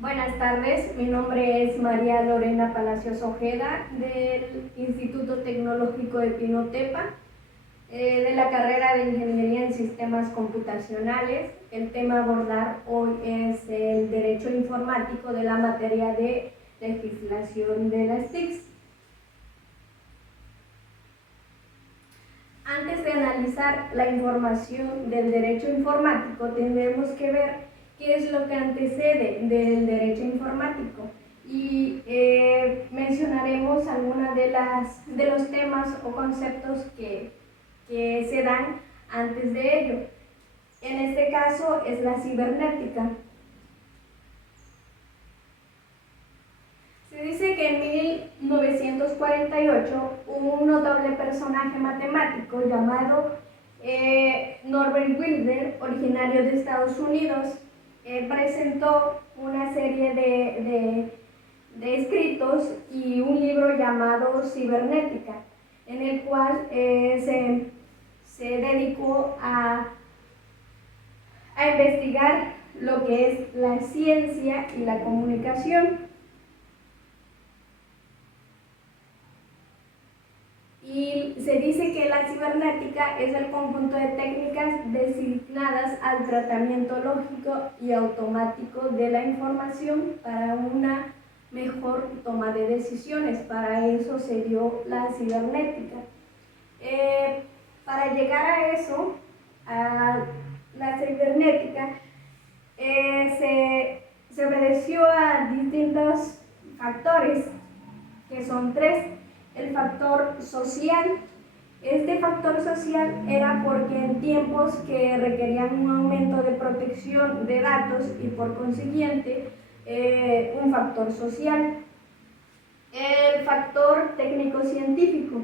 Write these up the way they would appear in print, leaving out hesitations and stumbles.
Buenas tardes, mi nombre es María Lorena Palacios Ojeda del Instituto Tecnológico de Pinotepa, de la carrera de Ingeniería en Sistemas Computacionales. El tema a abordar hoy es el Derecho Informático de la materia de legislación de las TICs. Antes de analizar la información del derecho informático, tendremos que ver qué es lo que antecede del derecho informático y mencionaremos algunos de los temas o conceptos que se dan antes de ello. En este caso es la cibernética. Se dice que en 1948 un notable personaje matemático llamado Norbert Wiener, originario de Estados Unidos, presentó una serie de escritos y un libro llamado Cibernética, en el cual se dedicó a investigar lo que es la ciencia y la comunicación. Y se dice que la cibernética es el conjunto de técnicas designadas al tratamiento lógico y automático de la información para una mejor toma de decisiones. Para eso se dio la cibernética. Para llegar a eso, a la cibernética, se obedeció a distintos factores, que son tres. El factor social. Este factor social era porque en tiempos que requerían un aumento de protección de datos y por consiguiente un factor social. El factor técnico-científico.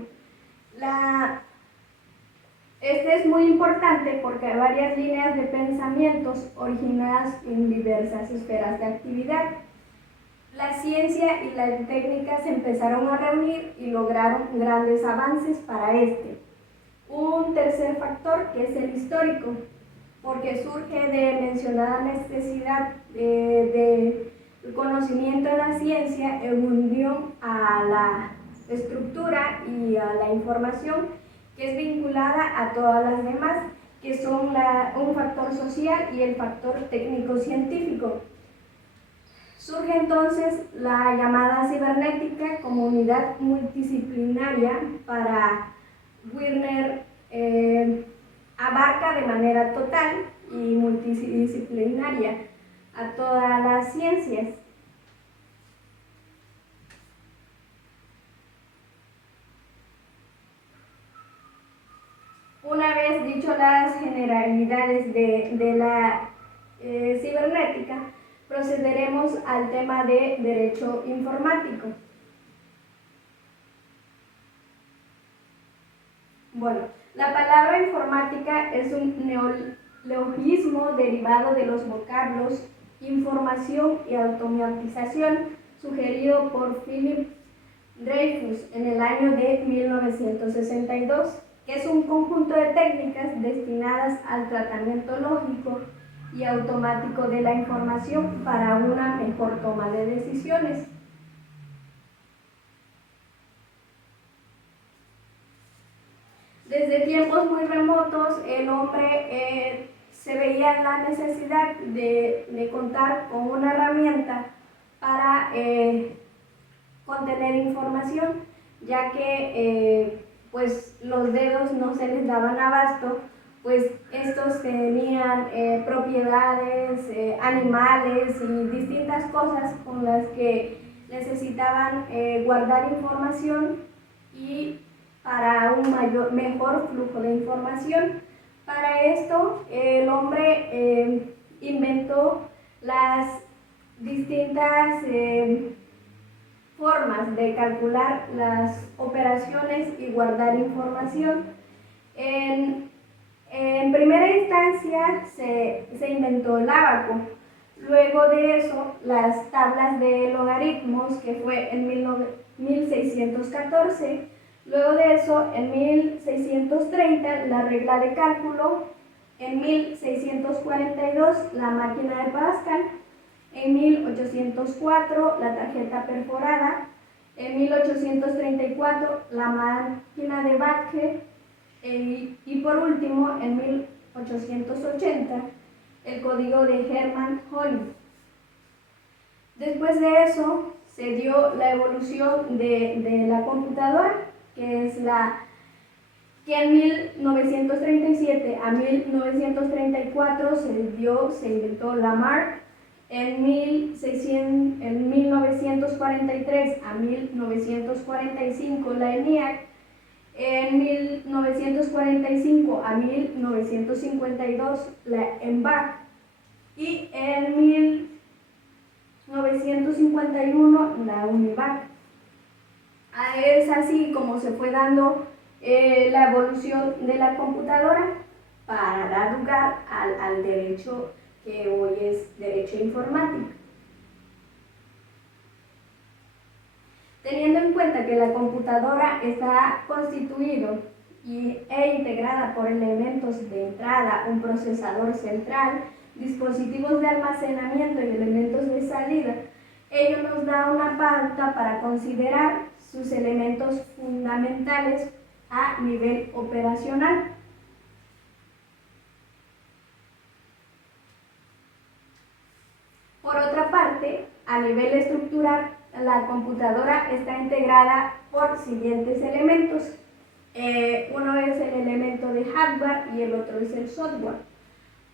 Este es muy importante porque hay varias líneas de pensamientos originadas en diversas esferas de actividad. La ciencia y la técnica se empezaron a reunir y lograron grandes avances para este. Un tercer factor que es el histórico, porque surge de mencionada necesidad de conocimiento de la ciencia en unión a la estructura y a la información que es vinculada a todas las demás, que son un factor social y el factor técnico-científico. Surge entonces la llamada cibernética como unidad multidisciplinaria. Para Wiener abarca de manera total y multidisciplinaria a todas las ciencias. Una vez dicho las generalidades de la cibernética, procederemos al tema de derecho informático. Bueno, la palabra informática es un neologismo derivado de los vocablos información y automatización, sugerido por Philip Dreyfus en el año de 1962, que es un conjunto de técnicas destinadas al tratamiento lógico y automático de la información para una mejor toma de decisiones. Desde tiempos muy remotos, el hombre se veía la necesidad de contar con una herramienta para contener información, ya que pues los dedos no se les daban abasto, pues estos tenían propiedades, animales y distintas cosas con las que necesitaban guardar información y para un mejor flujo de información. Para esto el hombre inventó las distintas formas de calcular las operaciones y guardar información. En primera instancia se inventó el ábaco. Luego de eso, las tablas de logaritmos, que fue en 1614. Luego de eso, en 1630, la regla de cálculo. En 1642, la máquina de Pascal. en 1804 la tarjeta perforada, en 1834 la máquina de Bache y por último en 1880 el código de Hermann Holly. Después de eso se dio la evolución de la computadora, que es que en 1937 a 1934 se inventó la Mark, en 1943 a 1945 la ENIAC, en 1945 a 1952 la EMBAC y en 1951 la UNIVAC. Es así como se fue dando la evolución de la computadora para dar lugar al derecho que hoy es derecho informático. Teniendo en cuenta que la computadora está constituida e integrada por elementos de entrada, un procesador central, dispositivos de almacenamiento y elementos de salida, ello nos da una pauta para considerar sus elementos fundamentales a nivel operacional. Por otra parte, a nivel estructural, la computadora está integrada por siguientes elementos. Uno es el elemento de hardware y el otro es el software.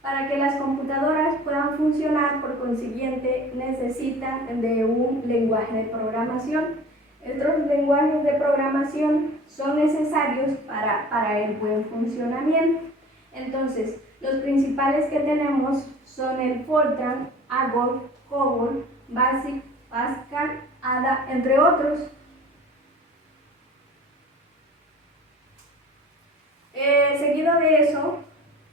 Para que las computadoras puedan funcionar, por consiguiente, necesitan de un lenguaje de programación. Estos lenguajes de programación son necesarios para el buen funcionamiento. Entonces, los principales que tenemos son el Fortran, ARGOL, COBOL, BASIC, Pascal, Ada, entre otros. Seguido de eso,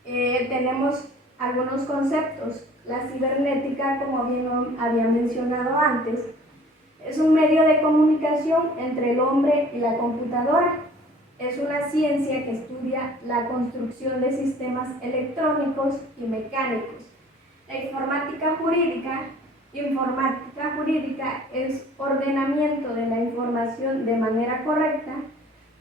tenemos algunos conceptos. La cibernética, como bien había mencionado antes, es un medio de comunicación entre el hombre y la computadora. Es una ciencia que estudia la construcción de sistemas electrónicos y mecánicos. La informática jurídica es ordenamiento de la información de manera correcta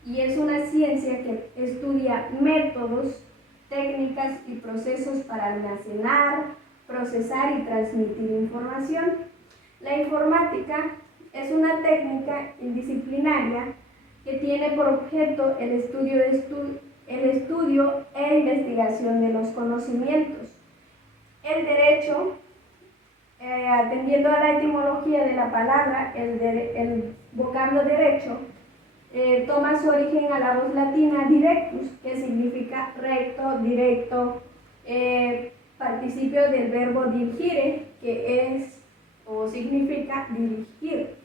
y es una ciencia que estudia métodos, técnicas y procesos para almacenar, procesar y transmitir información. La informática es una técnica indisciplinaria que tiene por objeto el estudio e investigación de los conocimientos. El derecho, atendiendo a la etimología de la palabra, el vocablo derecho, toma su origen a la voz latina directus, que significa recto, directo, participio del verbo dirigere, que es o significa dirigir.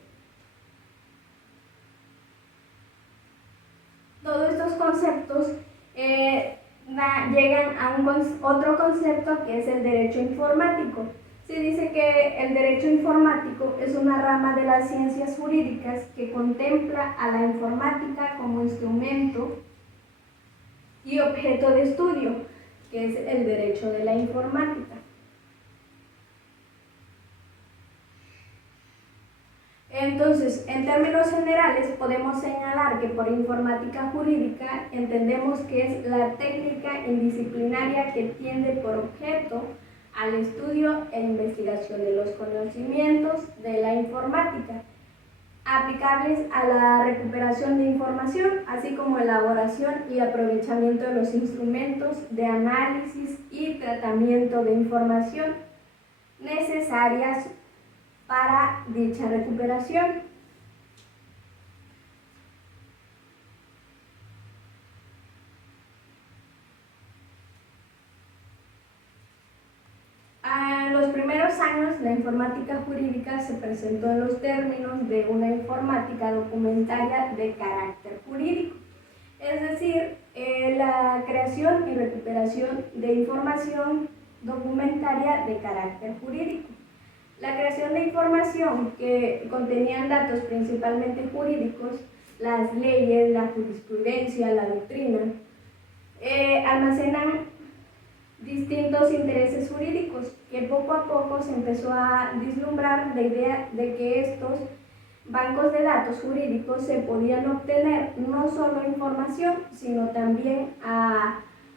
Todos estos conceptos llegan a otro concepto que es el derecho informático. Se dice que el derecho informático es una rama de las ciencias jurídicas que contempla a la informática como instrumento y objeto de estudio, que es el derecho de la informática. Entonces, en términos generales, podemos señalar que por informática jurídica entendemos que es la técnica indisciplinaria que tiende por objeto al estudio e investigación de los conocimientos de la informática, aplicables a la recuperación de información, así como elaboración y aprovechamiento de los instrumentos de análisis y tratamiento de información necesarias para dicha recuperación. En los primeros años, la informática jurídica se presentó en los términos de una informática documentaria de carácter jurídico, es decir, la creación y recuperación de información documentaria de carácter jurídico. La creación de información que contenían datos principalmente jurídicos, las leyes, la jurisprudencia, la doctrina, almacenan distintos intereses jurídicos que poco a poco se empezó a vislumbrar la idea de que estos bancos de datos jurídicos se podían obtener no solo información, sino también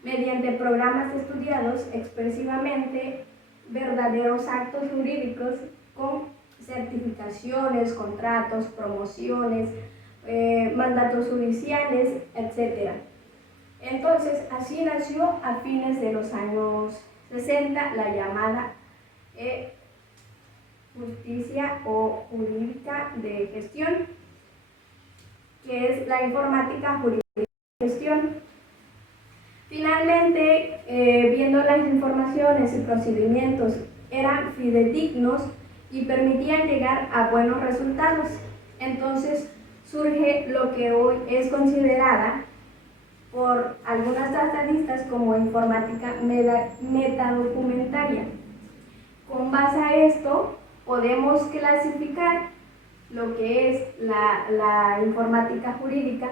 mediante programas estudiados expresivamente verdaderos actos jurídicos con certificaciones, contratos, promociones, mandatos judiciales, etc. Entonces, así nació a fines de los años 60 la llamada justicia o jurídica de gestión, que es la informática jurídica de gestión. Finalmente, viendo las informaciones y procedimientos eran fidedignos y permitían llegar a buenos resultados, entonces surge lo que hoy es considerada por algunas tratadistas como informática metadocumentaria. Con base a esto, podemos clasificar lo que es la informática jurídica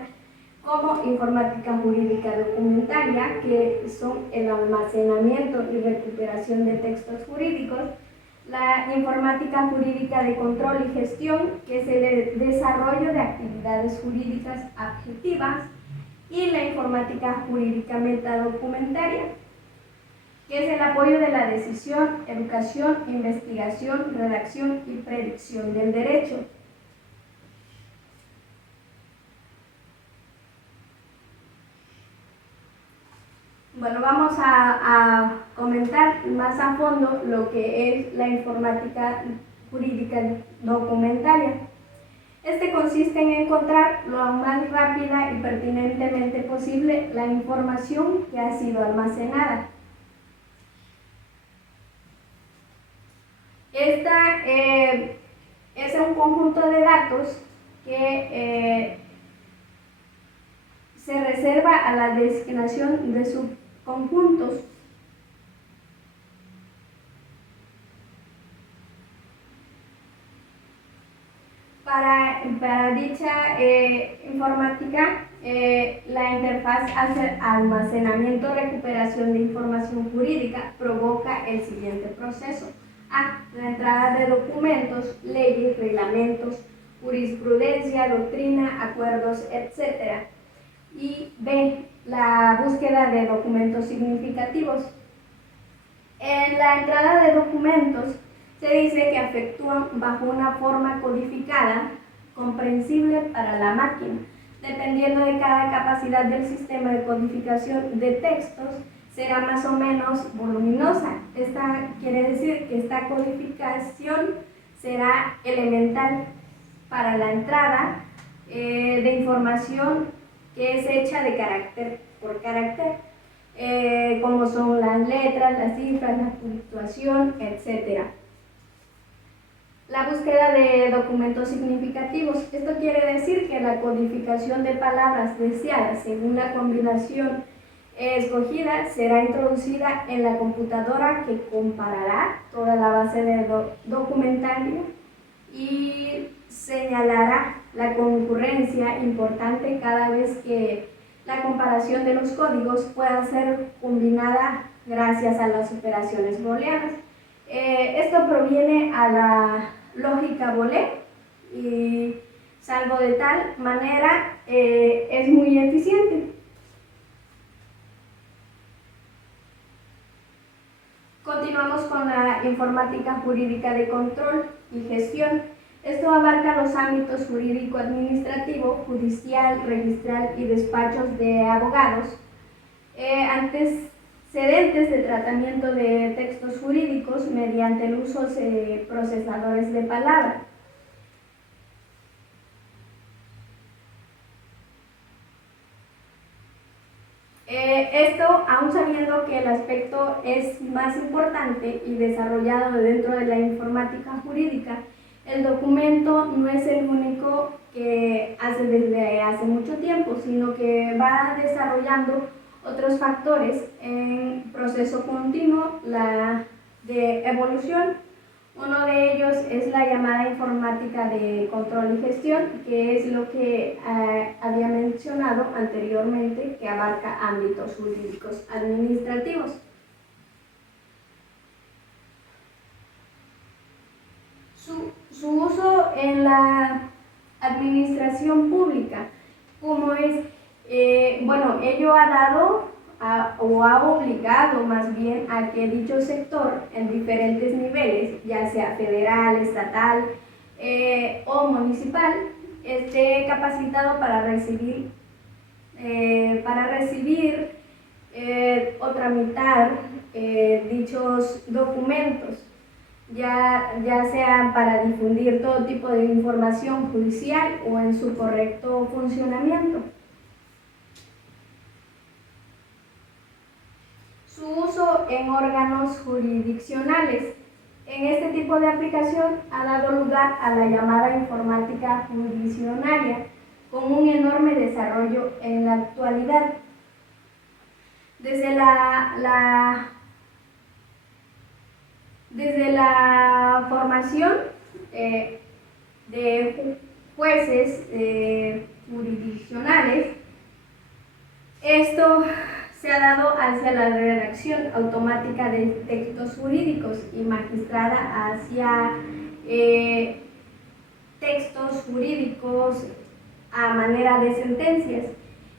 como informática jurídica documentaria, que son el almacenamiento y recuperación de textos jurídicos, la informática jurídica de control y gestión, que es el desarrollo de actividades jurídicas objetivas, y la informática jurídica metadocumentaria, que es el apoyo de la decisión, educación, investigación, redacción y predicción del derecho. Bueno, vamos a comentar más a fondo lo que es la informática jurídica documentaria. Este consiste en encontrar lo más rápida y pertinentemente posible la información que ha sido almacenada. Esta es un conjunto de datos que se reserva a la designación de subconjuntos. Para dicha informática, la interfaz hace almacenamiento y recuperación de información jurídica provoca el siguiente proceso. A. La entrada de documentos, leyes, reglamentos, jurisprudencia, doctrina, acuerdos, etc. Y B. La búsqueda de documentos significativos. En la entrada de documentos se dice que efectúan bajo una forma codificada, comprensible para la máquina. Dependiendo de cada capacidad del sistema de codificación de textos, será más o menos voluminosa. Esta quiere decir que esta codificación será elemental para la entrada de información que es hecha de carácter por carácter, como son las letras, las cifras, la puntuación, etc. La búsqueda de documentos significativos. Esto quiere decir que la codificación de palabras deseadas según la combinación escogida será introducida en la computadora, que comparará toda la base de documentaria y señalará la concurrencia importante cada vez que la comparación de los códigos pueda ser combinada gracias a las operaciones booleanas. Esto proviene a la lógica booleana y, salvo de tal manera, es muy eficiente. Continuamos con la informática jurídica de control y gestión. Esto abarca los ámbitos jurídico-administrativo, judicial, registral y despachos de abogados, antecedentes de tratamiento de textos jurídicos mediante el uso de procesadores de palabra. Esto, aun sabiendo que el aspecto es más importante y desarrollado dentro de la informática jurídica, el documento no es el único que hace desde hace mucho tiempo, sino que va desarrollando otros factores en proceso continuo de evolución. Uno de ellos es la llamada informática de control y gestión, que es lo que había mencionado anteriormente, que abarca ámbitos jurídicos administrativos. Su uso en la administración pública, como es, bueno, ello ha dado o ha obligado más bien a que dicho sector en diferentes niveles, ya sea federal, estatal o municipal, esté capacitado para recibir o tramitar dichos documentos, ya sea para difundir todo tipo de información judicial o en su correcto funcionamiento. Su uso en órganos jurisdiccionales. En este tipo de aplicación ha dado lugar a la llamada informática jurisdiccionaria, con un enorme desarrollo en la actualidad. Desde la formación de jueces jurisdiccionales, esto se ha dado hacia la redacción automática de textos jurídicos y magistrada hacia textos jurídicos a manera de sentencias.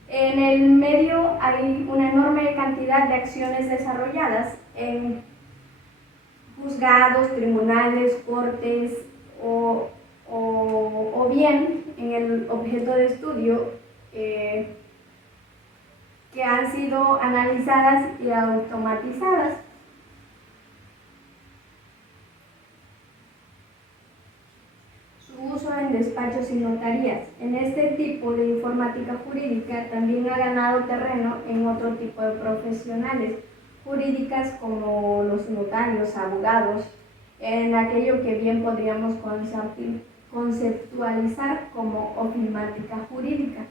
En el medio hay una enorme cantidad de acciones desarrolladas en juzgados, tribunales, cortes o bien en el objeto de estudio que han sido analizadas y automatizadas. Su uso en despachos y notarías. En este tipo de informática jurídica también ha ganado terreno en otro tipo de profesionales jurídicas como los notarios, abogados, en aquello que bien podríamos conceptualizar como ofimática jurídica.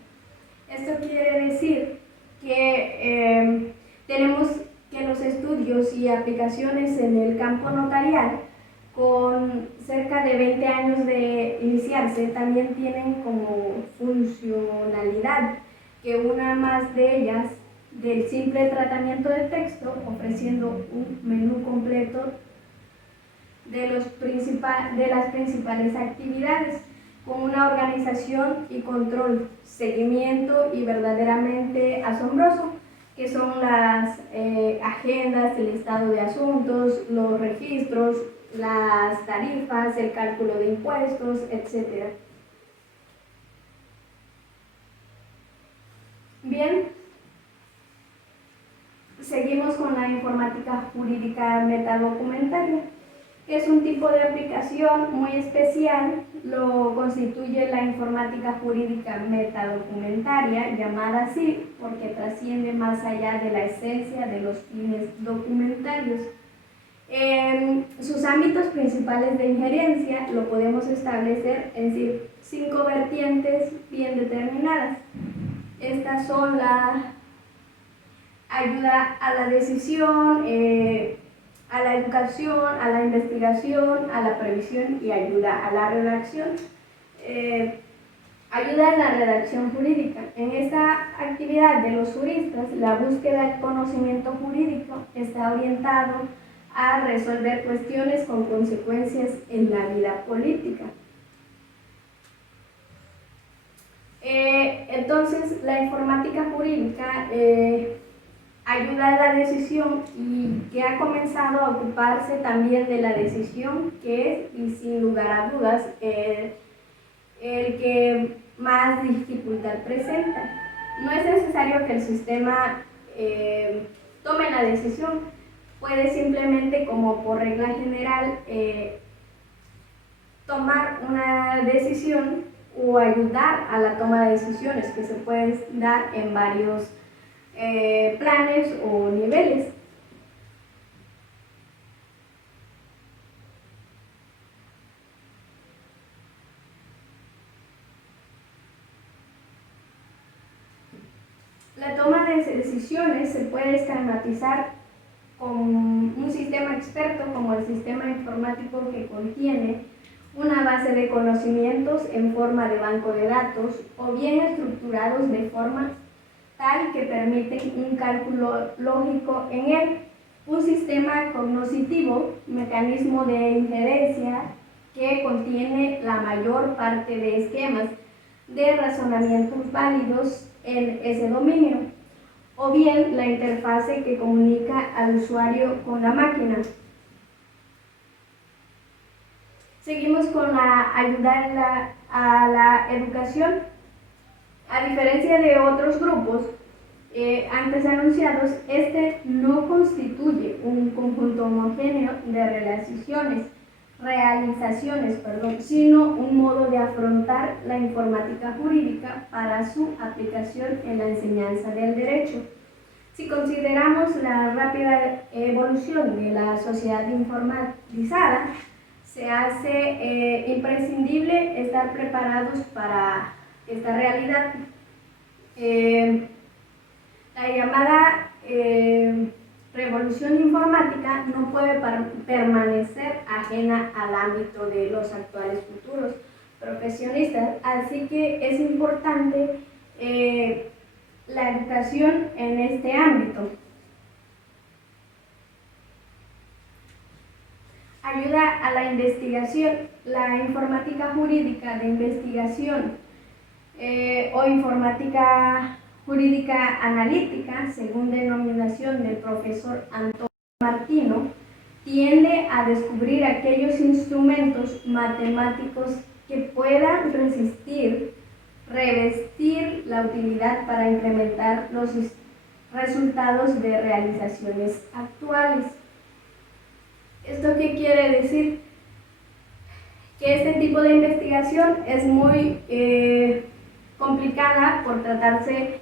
Esto quiere decir que tenemos que los estudios y aplicaciones en el campo notarial, con cerca de 20 años de iniciarse, también tienen como funcionalidad que una más de ellas del simple tratamiento de texto, ofreciendo un menú completo de las principales actividades, con una organización y control, seguimiento y verdaderamente asombroso, que son las agendas, el estado de asuntos, los registros, las tarifas, el cálculo de impuestos, etc. Bien, seguimos con la informática jurídica metadocumentaria, que es un tipo de aplicación muy especial. Lo constituye la informática jurídica metadocumentaria, llamada así porque trasciende más allá de la esencia de los fines documentarios. En sus ámbitos principales de injerencia lo podemos establecer en 5 vertientes bien determinadas. Estas son la ayuda a la decisión, a la educación, a la investigación, a la previsión y ayuda a la redacción. Ayuda en la redacción jurídica. En esta actividad de los juristas, la búsqueda del conocimiento jurídico está orientado a resolver cuestiones con consecuencias en la vida política. Entonces, la informática jurídica ayuda a la decisión y que ha comenzado a ocuparse también de la decisión, que es, y sin lugar a dudas, el que más dificultad presenta. No es necesario que el sistema tome la decisión, puede simplemente, como por regla general, tomar una decisión o ayudar a la toma de decisiones, que se pueden dar en varios planes o niveles. La toma de decisiones se puede esquematizar con un sistema experto como el sistema informático, que contiene una base de conocimientos en forma de banco de datos o bien estructurados de forma tal que permiten un cálculo lógico en él, un sistema cognoscitivo, mecanismo de injerencia que contiene la mayor parte de esquemas de razonamiento válidos en ese dominio, o bien la interfase que comunica al usuario con la máquina. Seguimos con la ayuda a la educación. A diferencia de otros grupos antes anunciados, este no constituye un conjunto homogéneo de realizaciones, sino un modo de afrontar la informática jurídica para su aplicación en la enseñanza del derecho. Si consideramos la rápida evolución de la sociedad informatizada, se hace imprescindible estar preparados para esta realidad. La llamada revolución informática no puede permanecer ajena al ámbito de los actuales futuros profesionistas, así que es importante la educación en este ámbito. Ayuda a la investigación. La informática jurídica de investigación o informática jurídica analítica, según denominación del profesor Antonio Martino, tiende a descubrir aquellos instrumentos matemáticos que puedan revestir la utilidad para incrementar los resultados de realizaciones actuales. ¿Esto qué quiere decir? Que este tipo de investigación es muy complicada por tratarse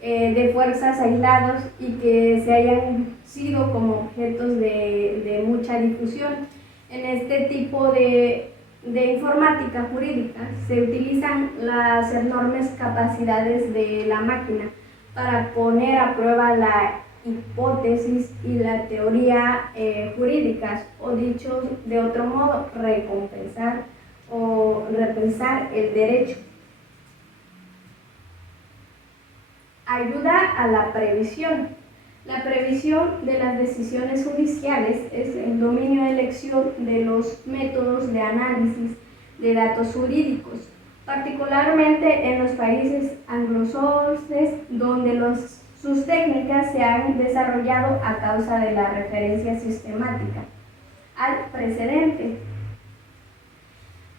de fuerzas aislados y que se hayan sido como objetos de mucha difusión. En este tipo de informática jurídica se utilizan las enormes capacidades de la máquina para poner a prueba la hipótesis y la teoría jurídicas, o dicho de otro modo, repensar el derecho. Ayuda a la previsión. La previsión de las decisiones judiciales es el dominio de elección de los métodos de análisis de datos jurídicos, particularmente en los países anglosajones, donde sus técnicas se han desarrollado a causa de la referencia sistemática al precedente.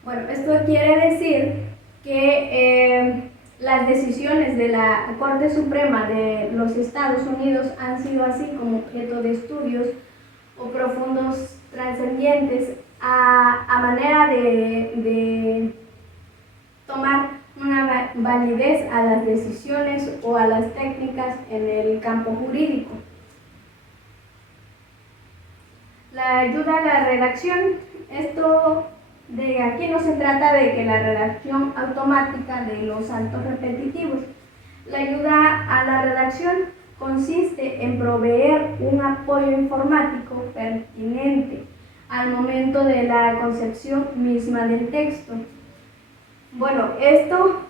Bueno, esto quiere decir que las decisiones de la Corte Suprema de los Estados Unidos han sido así como objeto de estudios o profundos trascendientes a manera de tomar una validez a las decisiones o a las técnicas en el campo jurídico. La ayuda a la redacción. Esto de aquí no se trata de que la redacción automática de los saltos repetitivos. La ayuda a la redacción consiste en proveer un apoyo informático pertinente al momento de la concepción misma del texto. Bueno, esto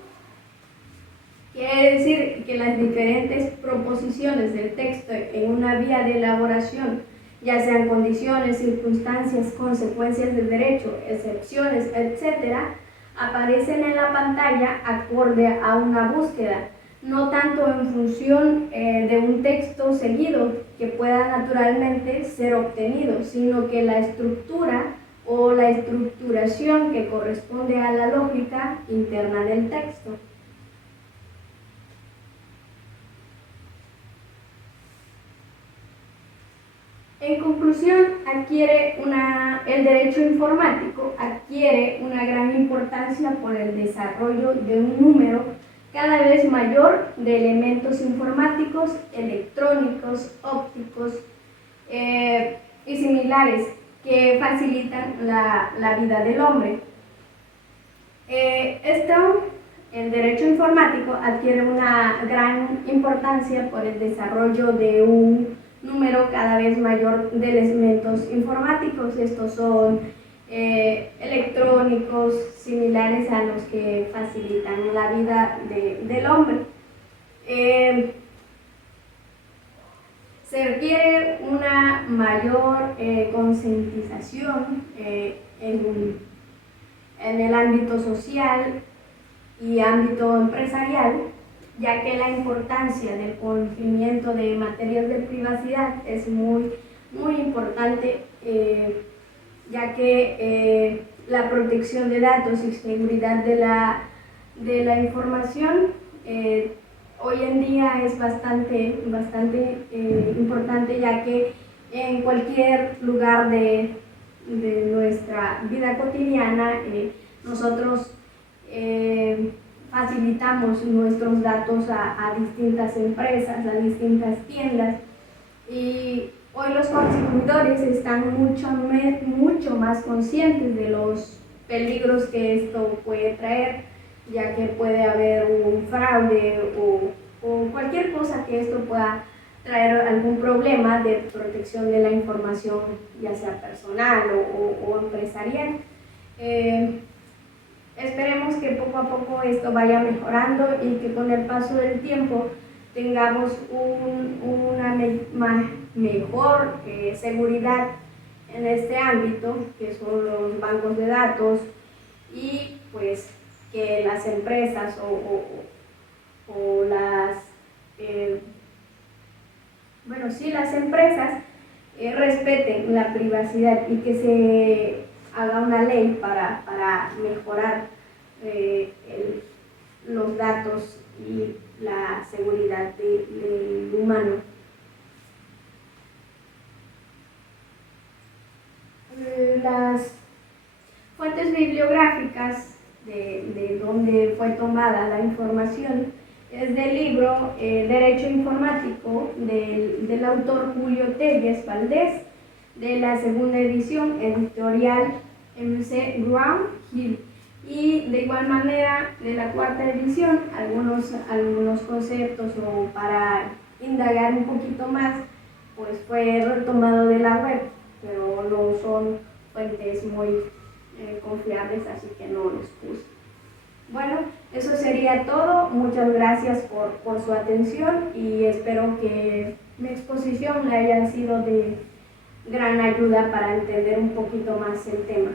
quiere decir que las diferentes proposiciones del texto en una vía de elaboración, ya sean condiciones, circunstancias, consecuencias del derecho, excepciones, etc., aparecen en la pantalla acorde a una búsqueda, no tanto en función de un texto seguido que pueda naturalmente ser obtenido, sino que la estructura o la estructuración que corresponde a la lógica interna del texto. En conclusión, el derecho informático adquiere una gran importancia por el desarrollo de un número cada vez mayor de elementos informáticos, electrónicos, ópticos y similares que facilitan la vida del hombre. El derecho informático adquiere una gran importancia por el desarrollo de un número cada vez mayor de elementos informáticos. Estos son electrónicos, similares a los que facilitan la vida del hombre. Se requiere una mayor concientización en el ámbito social y ámbito empresarial, ya que la importancia del conocimiento de materias de privacidad es muy importante, ya que la protección de datos y seguridad de la información hoy en día es bastante importante, ya que en cualquier lugar de nuestra vida cotidiana nosotros facilitamos nuestros datos a distintas empresas, a distintas tiendas, y hoy los consumidores están mucho más conscientes de los peligros que esto puede traer, ya que puede haber un fraude o cualquier cosa que esto pueda traer algún problema de protección de la información, ya sea personal o empresarial. Esperemos que poco a poco esto vaya mejorando y que con el paso del tiempo tengamos una mejor seguridad en este ámbito, que son los bancos de datos, y pues que las empresas o las empresas respeten la privacidad y que se haga una ley para mejorar los datos y la seguridad del humano. Las fuentes bibliográficas de donde fue tomada la información es del libro Derecho Informático del autor Julio Telles Valdés, de la segunda edición, editorial MC Brown Hill, y de igual manera de la cuarta edición algunos conceptos o para indagar un poquito más pues fue retomado de la web, pero no son fuentes muy confiables, así que no los puse. Bueno, eso sería todo. Muchas gracias por su atención y espero que mi exposición le haya sido de gran ayuda para entender un poquito más el tema.